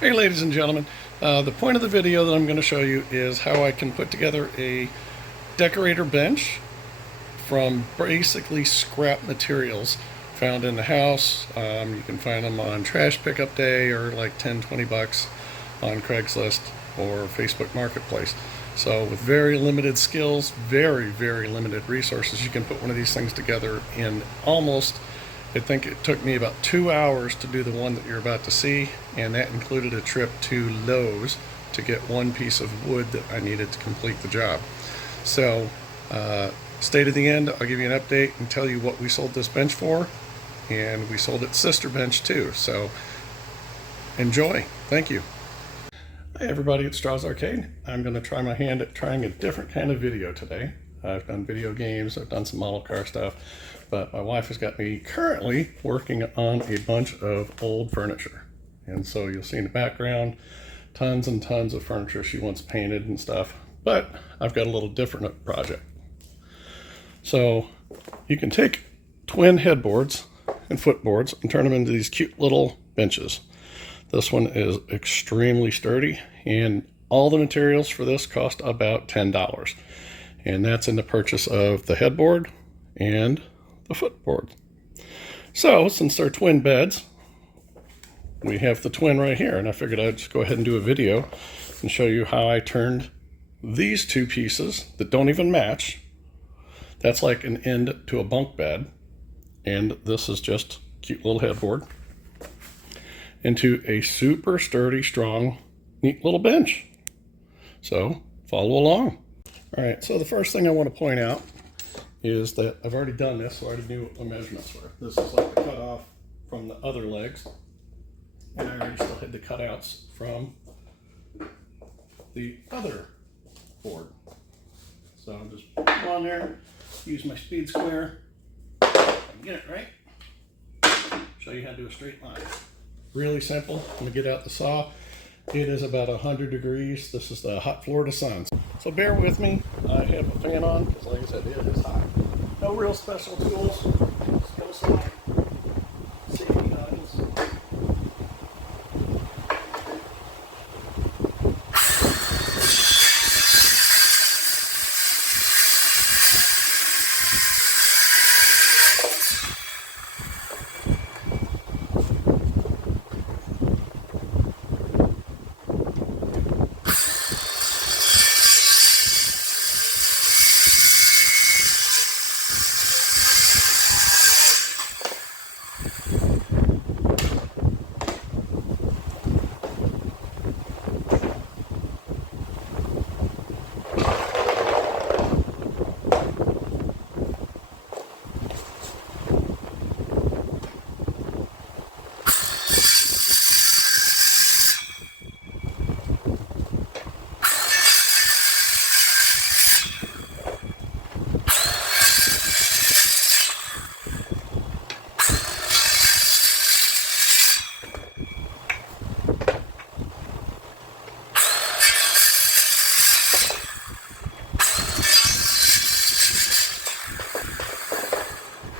Hey ladies and gentlemen, the point of the video that I'm going to show you is how I can put together a decorator bench from basically scrap materials found in the house. You can find them on trash pickup day or like 10-20 bucks on Craigslist or Facebook Marketplace. So with very limited skills, very limited resources, you can put one of these things together in almost, I think it took me about 2 hours to do the one that you're about to see, and that included a trip to Lowe's to get one piece of wood that I needed to complete the job. So stay to the end. I'll give you an update and tell you what we sold this bench for, and we sold its sister bench too. So enjoy. Thank you. Hi everybody, it's Straws Arcade. I'm going to try my hand at trying a different kind of video today. I've done video games, I've done some model car stuff, but my wife has got me currently working on a bunch of old furniture. And so you'll see in the background tons and tons of furniture she wants painted and stuff, but I've got a little different project. So you can take twin headboards and footboards and turn them into these cute little benches. This one is extremely sturdy, and all the materials for this cost about $10. And that's in the purchase of the headboard and the footboard. So since they're twin beds, we have the twin right here, and I figured I'd just go ahead and do a video and show you how I turned these two pieces that don't even match. That's like an end to a bunk bed, and this is just a cute little headboard, into a super sturdy, strong, neat little bench. So follow along. All right, so the first thing I want to point out is that I've already done this, so I already knew what my measurements were. This is like the cutoff from the other legs, and I already still had the cutouts from the other board. So I'll just put it on there, use my speed square, and get it right. Show you how to do a straight line. Really simple. I'm gonna get out the saw. It is about 100 degrees. This is the hot Florida sun. So bear with me. I have a fan on because, like I said, it is hot. No real special tools. Just gonna slide. Safety guns.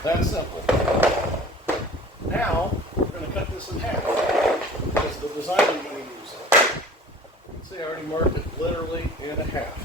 That's simple. Now, we're going to cut this in half. This is the design I'm going to use. You can see I already marked it literally in a half.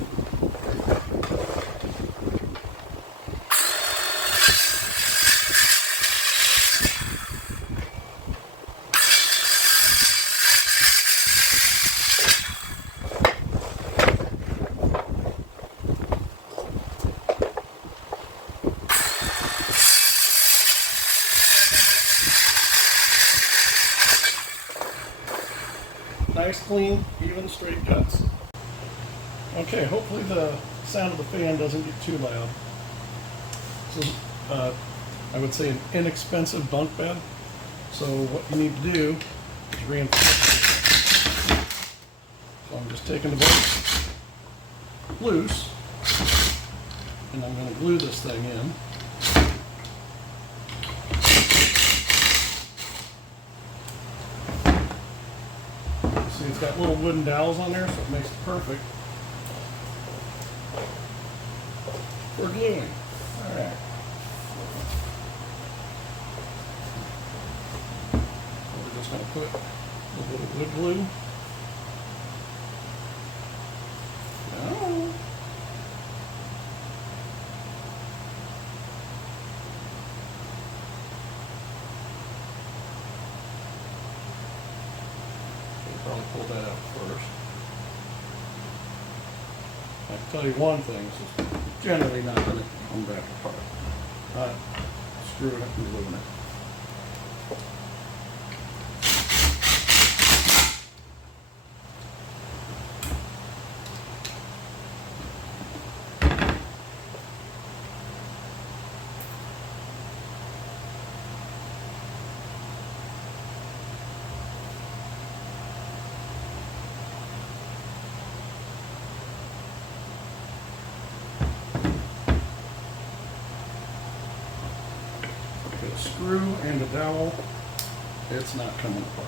Nice, clean, even, straight cuts. Okay, hopefully the sound of the fan doesn't get too loud. This is, I would say, an inexpensive bunk bed. So what you need to do is reinforce it. So I'm just taking the bolts loose, and I'm going to glue this thing in. See, it's got little wooden dowels on there, so it makes it perfect for gluing. All right. So we're just going to put a little wood glue Probably pull that out first. I can tell you one thing, this is generally not going to come back apart. Not screwing it and gluing it. A screw and a dowel, it's not coming apart.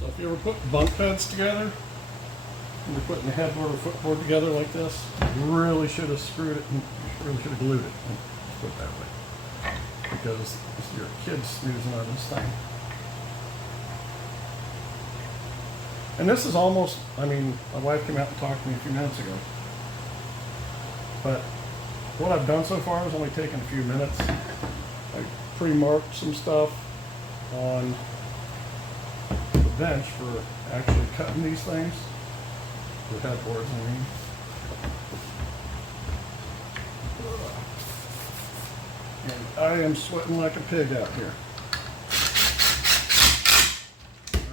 So if you ever put bunk beds together, and you're putting the headboard or footboard together like this, you really should have screwed it and you really should have glued it. Let's put it that way. Because your kid's snoozing on this thing. And this is almost, I mean, my wife came out and talked to me a few minutes ago. But what I've done so far is only taken a few minutes. I pre-marked some stuff on the bench for actually cutting these things. The headboards, I mean. And I am sweating like a pig out here.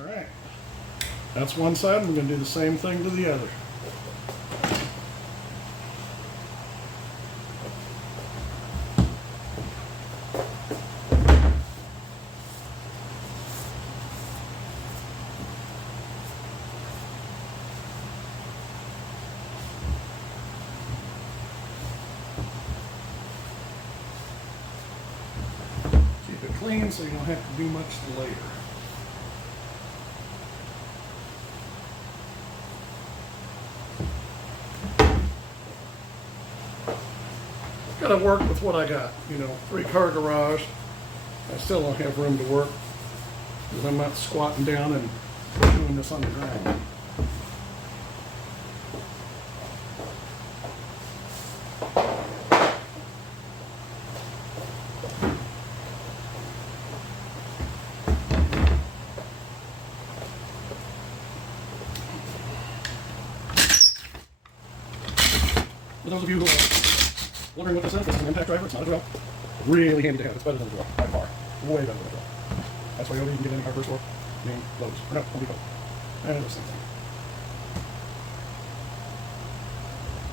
Alright. That's one side. I'm going to do the same thing to the other. Clean so you don't have to do much later. Gotta work with what I got. You know, 3-car garage. I still don't have room to work because I'm not squatting down and doing this on the ground. For those of you who are wondering what this is an impact driver. It's not a drill. Really handy to have. It's better than a drill, by far. Way better than a drill. That's why you can get any hardware store. I mean, Lowe's. Or no, Home Depot. And the same thing.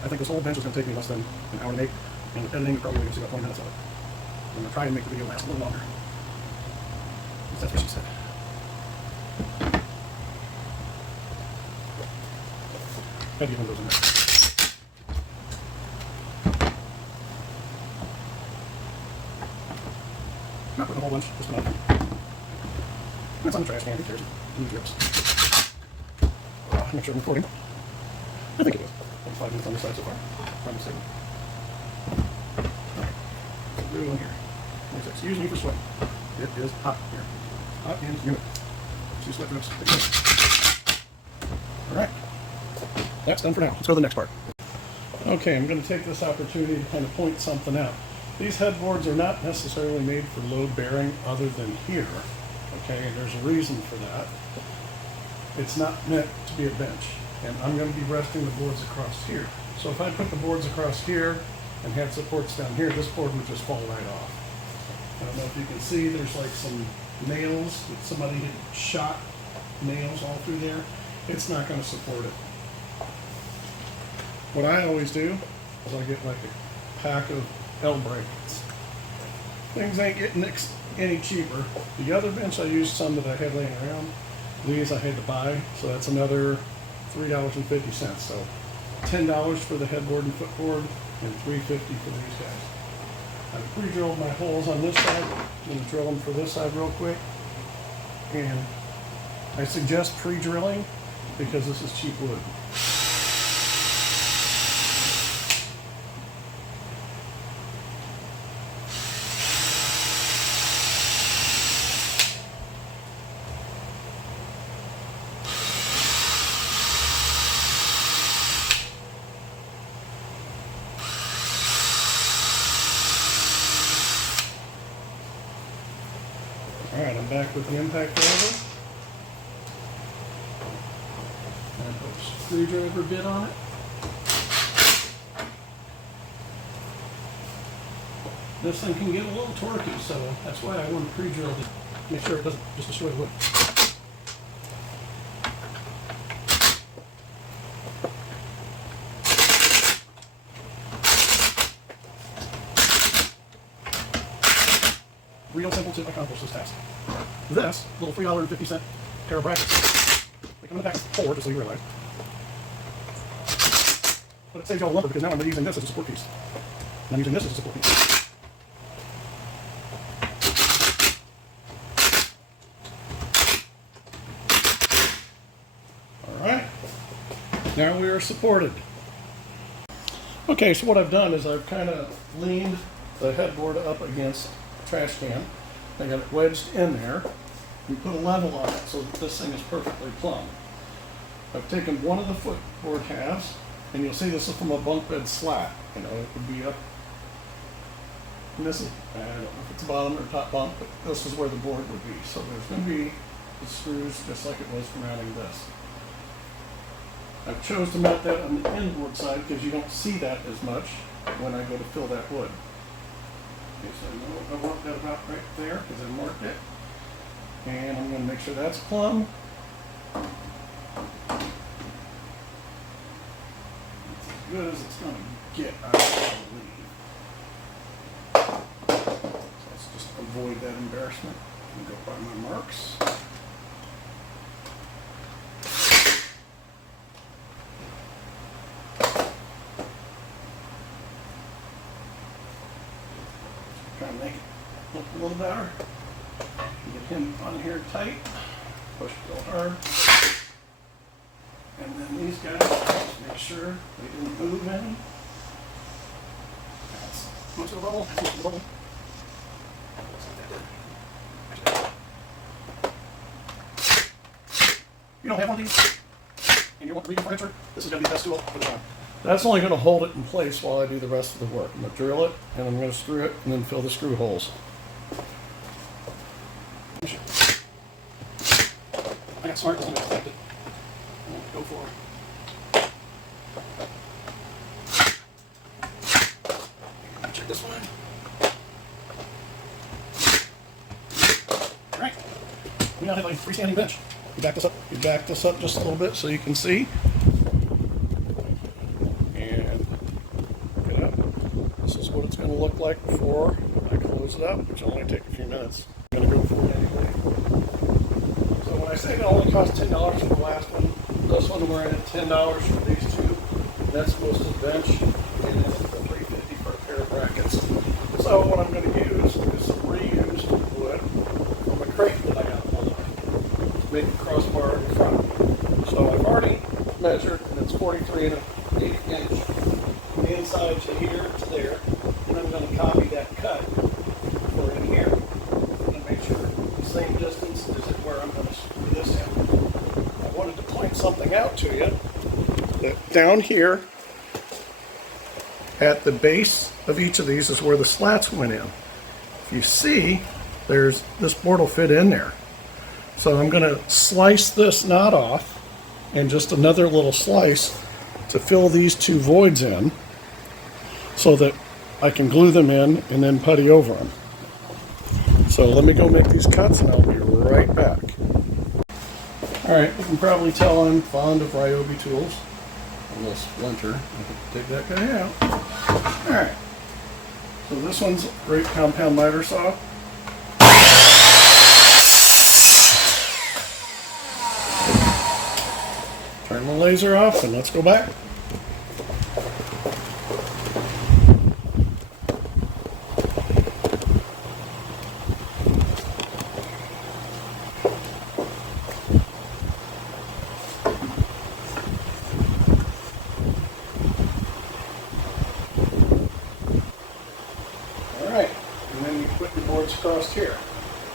I think this whole bench is going to take me less than an hour to make, and editing is probably going to see about 20 minutes of it. I'm going to try and make the video last a little longer. That's what she said. Had to get one of those in there. Not putting a whole bunch, just enough. That's on the trash can, who cares? Drips. Make sure I'm recording. I think it is. 5 minutes on this side so far. Trying to save it. Alright. Glue in here. Excuse me for sweating. It is hot here. Hot and humid. 2 sweat drips. Alright. That's done for now. Let's go to the next part. Okay, I'm going to take this opportunity to kind of point something out. These headboards are not necessarily made for load bearing other than here, okay, and there's a reason for that. It's not meant to be a bench, and I'm going to be resting the boards across here. So if I put the boards across here and had supports down here, this board would just fall right off. I don't know if you can see, there's like some nails that somebody had shot nails all through there. It's not going to support it. What I always do is I get like a pack of L-brackets. Things ain't getting any cheaper. The other bench I used some that I had laying around. These I had to buy, so that's another $3.50. So $10 for the headboard and footboard, and $3.50 for these guys. I've pre-drilled my holes on this side. I'm going to drill them for this side real quick. And I suggest pre-drilling because this is cheap wood. Alright, I'm back with the impact driver. And put a screwdriver bit on it. This thing can get a little torquey, so that's why I want to pre-drill to make sure it doesn't just destroy the wood. Real simple to accomplish this task. This little $3.50 pair of brackets, they come in the back of 4, just so you realize. But it saves you all the lumber because now I'm using this as a support piece. And I'm using this as a support piece. Alright, now we are supported. Okay, so what I've done is I've kind of leaned the headboard up against trash can. I got it wedged in there and put a level on it so that this thing is perfectly plumb. I've taken one of the footboard halves, and you'll see this is from a bunk bed slat. You know, it would be up, and this is, I don't know if it's bottom or top bunk, but this is where the board would be. So there's going to be the screws just like it was for mounting this. I chose to mount that on the inboard side because you don't see that as much when I go to fill that wood. Okay, so I want that about right there because I marked it. And I'm going to make sure that's plumb. It's as good as it's going to get, I believe. So let's just avoid that embarrassment and go by my marks. Try to make it look a little better. Get him on here tight. Push real hard. And then these guys, just make sure they didn't move any. That's much of a bubble. That's much of a bubble. You don't have one of these, and you want to read your furniture, this is going to be the best tool for the job. That's only going to hold it in place while I do the rest of the work. I'm going to drill it, and I'm going to screw it, and then fill the screw holes. I got smart, I'm going to accept it. Go for it. Check this one. All right. We now have a freestanding bench. You back this up just a little bit so you can see. This is what it's going to look like before I close it up, which will only take a few minutes. I'm going to go for it anyway. So when I say it only cost $10 for the last one, this one we're in at $10 for these two. That's most of the bench, and it's $3.50 for a pair of brackets. So what I'm going to use is some reused wood from a crate that I got online to make a crossbar in front. So I've already measured, and it's 43 1/8 inch. From the inside to here to there, and I'm going to copy that cut for in here. I'm going to make sure the same distance is at where I'm going to screw this in. I wanted to point something out to you that down here at the base of each of these is where the slats went in. If you see, this board will fit in there. So I'm going to slice this knot off and just another little slice to fill these two voids in so that I can glue them in and then putty over them. So let me go make these cuts and I'll be right back. Alright, you can probably tell I'm fond of Ryobi tools. A little splinter. I can take that guy out. Alright, so this one's a great compound miter saw. Turn the laser off and let's go back. Alright, and then you put your boards across here.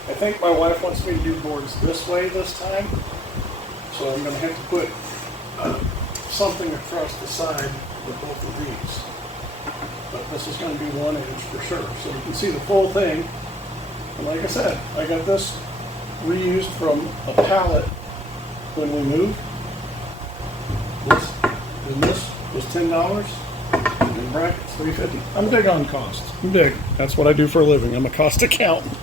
I think my wife wants me to do boards this way this time, so I'm going to have to put something across the side with both of these. But this is going to be 1 inch for sure. So you can see the full thing. And like I said, I got this reused from a pallet when we moved. This was $10, and brackets $3.50. I'm big on cost. I'm big. That's what I do for a living. I'm a cost accountant.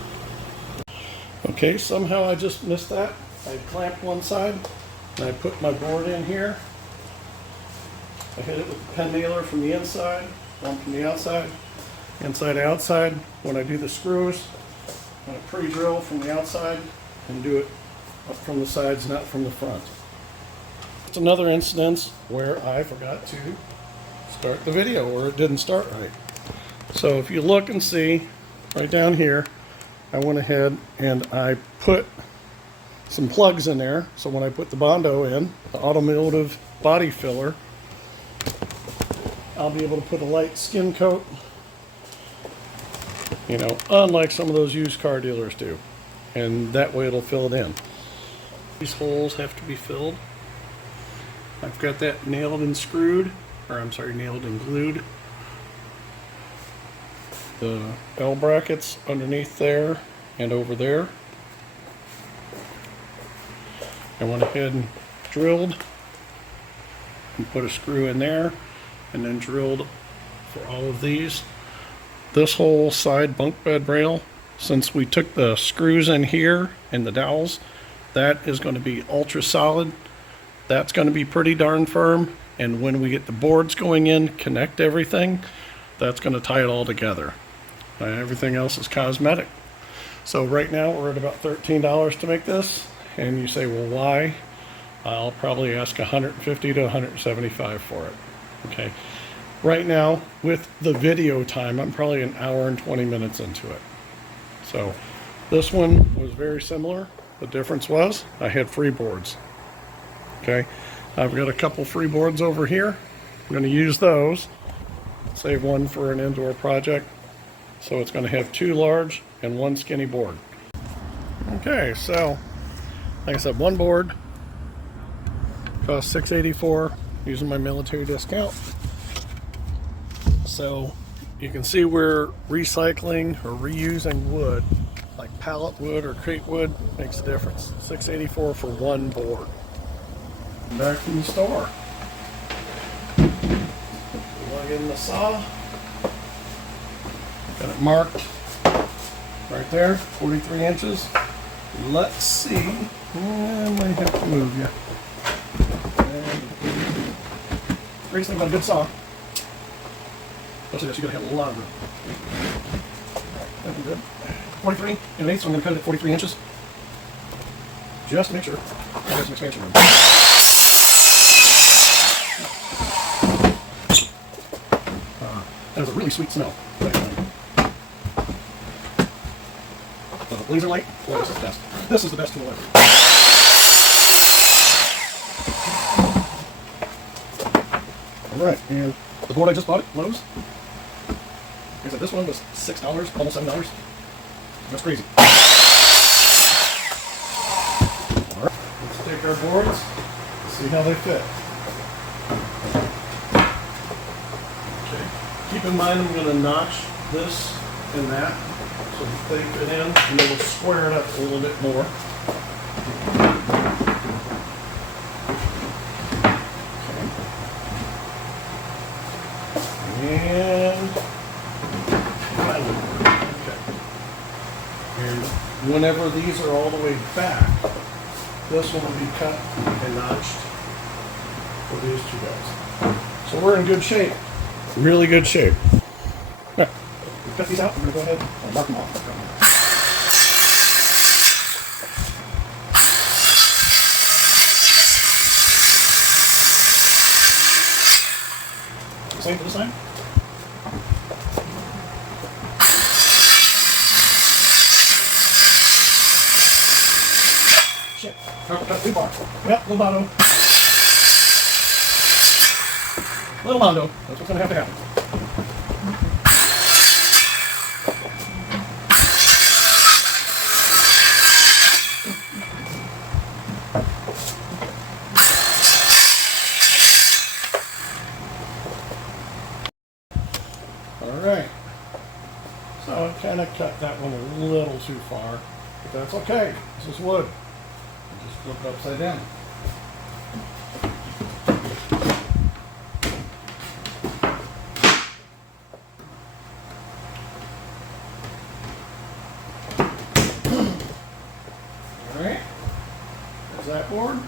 Okay, somehow I just missed that. I clamped one side, and I put my board in here. I hit it with the pen nailer from the inside, one from the outside, inside to outside. When I do the screws, I'm going to pre-drill from the outside and do it up from the sides, not from the front. It's another instance where I forgot to start the video, or it didn't start right. So if you look and see right down here, I went ahead and I put some plugs in there. So when I put the Bondo in, the automotive body filler, I'll be able to put a light skin coat, you know, unlike some of those used car dealers do. And that way it'll fill it in. These holes have to be filled. I've got that nailed and screwed, or I'm sorry, nailed and glued. The L brackets underneath there and over there. I went ahead and drilled and put a screw in there, and then drilled for all of these. This whole side bunk bed rail, since we took the screws in here and the dowels, that is going to be ultra solid. That's going to be pretty darn firm, and when we get the boards going in, connect everything, that's going to tie it all together. Everything else is cosmetic. So right now we're at about $13 to make this, and you say, well, why? I'll probably ask $150 to $175 for it. Okay. Right now, with the video time, I'm probably an hour and 20 minutes into it. So this one was very similar. The difference was I had free boards. Okay, I've got a couple free boards over here. I'm going to use those, save one for an indoor project. So it's going to have 2 large and 1 skinny board. Okay, so like I said, one board cost $6.84 using my military discount. So you can see we're recycling or reusing wood, like pallet wood or crate wood makes a difference. $6.84 for one board. Back from the store. Plug in the saw. Got it marked right there, 43 inches. Let's see. I might have to move you. Greatest thing about a good saw, especially this, you're going to have a lot of room. That'd be good. 43 and an eighth, so I'm going to cut it at 43 inches. Just to make sure I got some expansion room. That was a really sweet smell. Laser light, boy, this is the best. This is the best tool ever. Alright, and the board I just bought at Lowe's. Like I said, this one was $6, almost $7. That's crazy. Alright, let's take our boards, see how they fit. Okay, keep in mind I'm going to notch this and that so that they fit in, and then we'll square it up a little bit more. And okay. And whenever these are all the way back, this one will be cut and notched for these two guys. So we're in good shape. Really good shape. Right. Cut these out. I'm going to go ahead and mark them off. Same for this side. Shit. Cut too far. Yep, little Bondo. Little Bondo. That's what's going to have to happen. Alright. So I kind of cut that one a little too far. But that's okay. This is wood. Just flip it upside down. Alright. There's that board.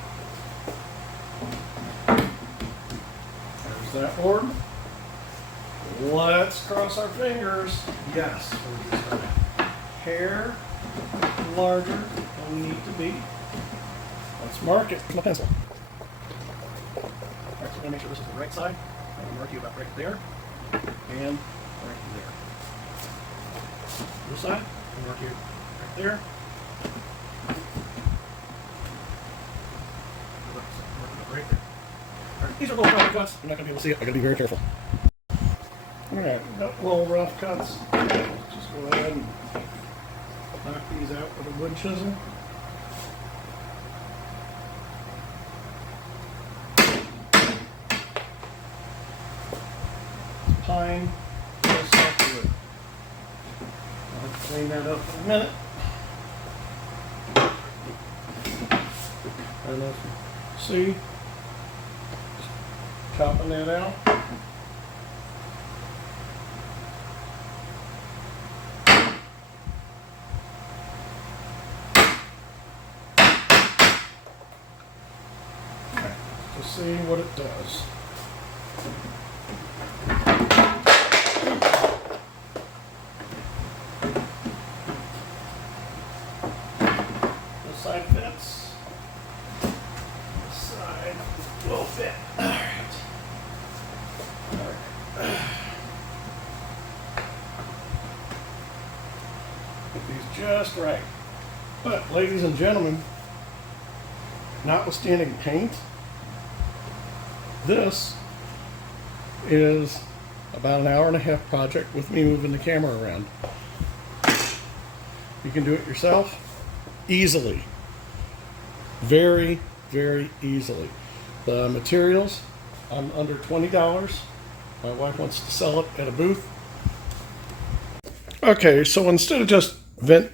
There's that board. Let's cross our fingers. Yes, we'll use our hair larger than we need to be. Let's mark it with my pencil. Alright, so we're going to make sure this is the right side. I'm going to mark you about right there and right there. This side, I'll mark you right there. Right there. Right. These are little rough cuts. You're not going to be able to see it. I got to be very careful. Alright, got little rough cuts. Just go ahead and knock these out with a wood chisel. Pine, just soft wood. I'll have to clean that up in a minute. I don't know if you see, just chopping that out. To see what it does. This side fits. This side will fit. All right. Get these just right. But, ladies and gentlemen, notwithstanding paint, this is about an hour and a half project with me moving the camera around. You can do it yourself easily. Very, very easily. The materials, I'm under $20. My wife wants to sell it at a booth. Okay, so instead of just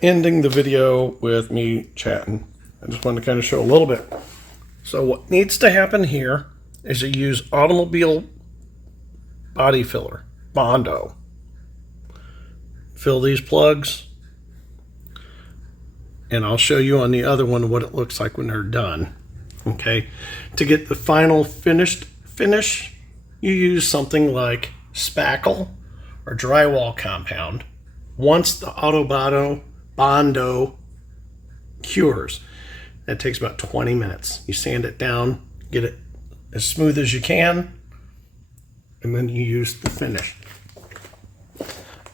ending the video with me chatting, I just wanted to kind of show a little bit. So what needs to happen here is you use automobile body filler, Bondo. Fill these plugs, and I'll show you on the other one what it looks like when they're done. Okay, to get the final finish, you use something like spackle or drywall compound. Once the Bondo cures, it takes about 20 minutes. You sand it down, get it as smooth as you can, and then you use the finish.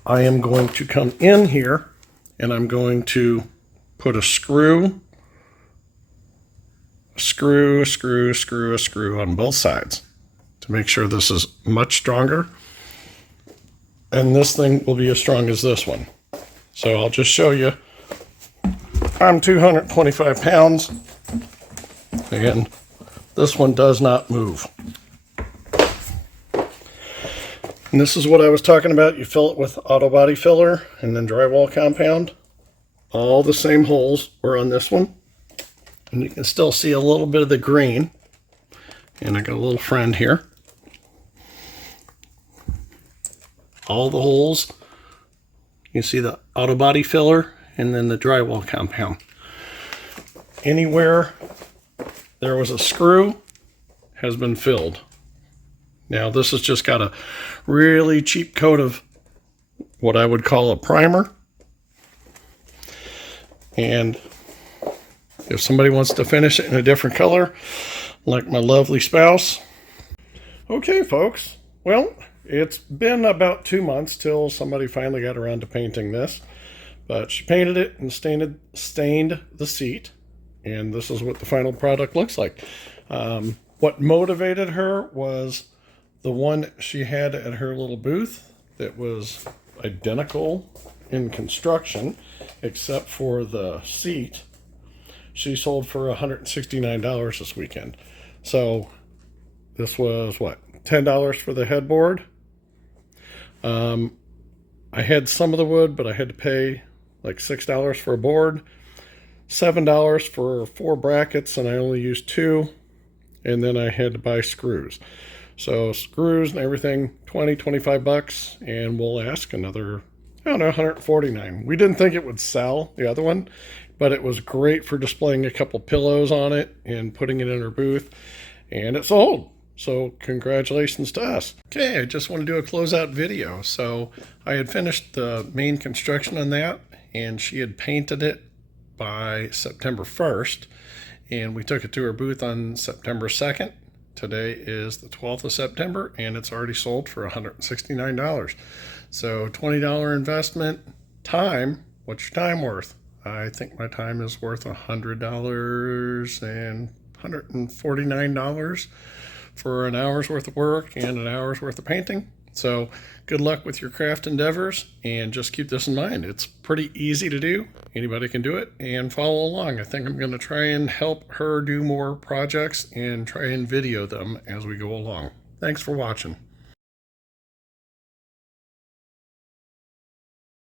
I am going to come in here and I'm going to put a screw on both sides to make sure this is much stronger, and this thing will be as strong as this one. So I'll just show you. I'm 225 pounds and this one does not move. And this is what I was talking about. You fill it with auto body filler and then drywall compound. All the same holes were on this one. And you can still see a little bit of the green. And I got a little friend here. All the holes. You can see the auto body filler and then the drywall compound. Anywhere there was a screw has been filled. Now this has just got a really cheap coat of what I would call a primer. And if somebody wants to finish it in a different color, like my lovely spouse. Okay, folks. Well, it's been about 2 months till somebody finally got around to painting this. But she painted it and stained the seat. And this is what the final product looks like. What motivated her was the one she had at her little booth that was identical in construction, except for the seat. She sold for $169 this weekend. So this was what, $10 for the headboard. I had some of the wood, but I had to pay like $6 for a board. $7 for 4 brackets, and I only used 2. And then I had to buy screws. So screws and everything, 25 bucks, and we'll ask another, I don't know, 149. We didn't think it would sell, the other one, but it was great for displaying a couple pillows on it and putting it in our booth, and it sold. So congratulations to us. Okay, I just want to do a closeout video. So I had finished the main construction on that, and she had painted it by September 1st, and we took it to her booth on September 2nd. Today is the 12th of September, and it's already sold for $169. So $20 investment. Time, what's your time worth? I think my time is worth $100 and $149 for an hour's worth of work and an hour's worth of painting. So good luck with your craft endeavors, and just keep this in mind. It's pretty easy to do. Anybody can do it, and follow along. I think I'm going to try and help her do more projects and try and video them as we go along. Thanks for watching.